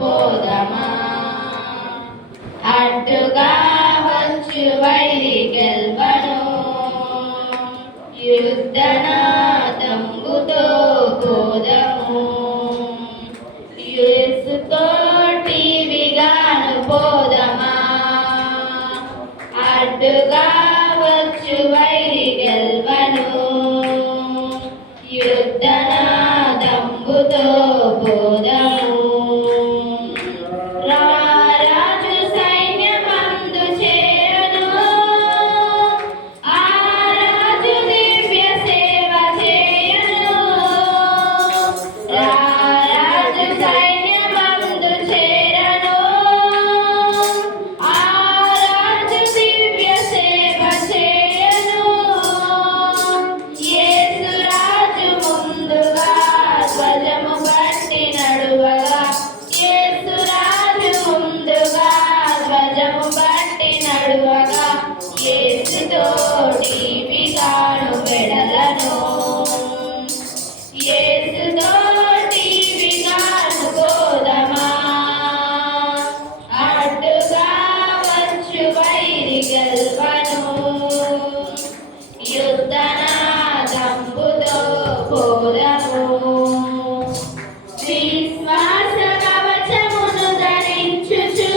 పోదమా అడ్డుగా వచ్చు వైరి గెల్వను యుద్ధనాదంబుతో పోదము యేసుతోటి విగాను పోదమా అడ్డుగా వచ్చు వైరి గెల్వను యుద్ధనాదంబుతో పోదము యేసుతోటి విగాను వెడలను యేసుతోటి విగాను పోదమా అడ్డుగా వచ్చు వైరి గెల్వను యుద్ధనాదంబుతో పోదము విశ్వాస కవచమును ధరించుచు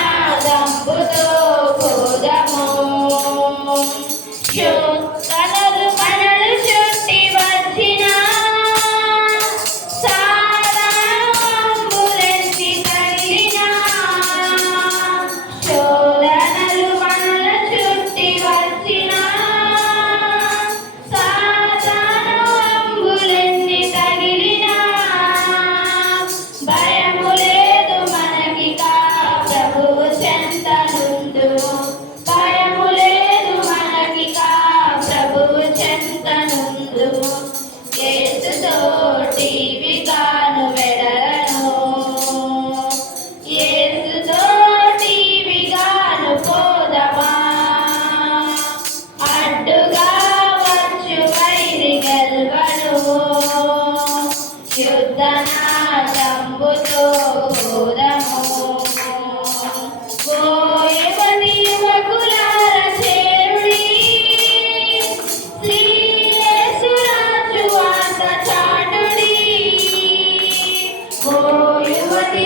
యుద్ధనాదంబుతో పోదము శోధనలు మనలు చుట్టి వచ్చిన సాతానుంబులెత్తి తగిలిన శోధనలు మనలు చుట్టి వచ్చిన సాతానుంబులెత్తి తగిలిన భయము లేదు మనకిక ప్రభువు చెంతనుందుము భయము లేదు మనకిక ప్రభువు చెంతనుందుము యేసుతోటి విగాను వెడలను యేసుతోటి విగాను పోదమా అడ్డుగా వచ్చు వైరి గెల్వను యుద్ధనాదంబుతో పోదము యువతి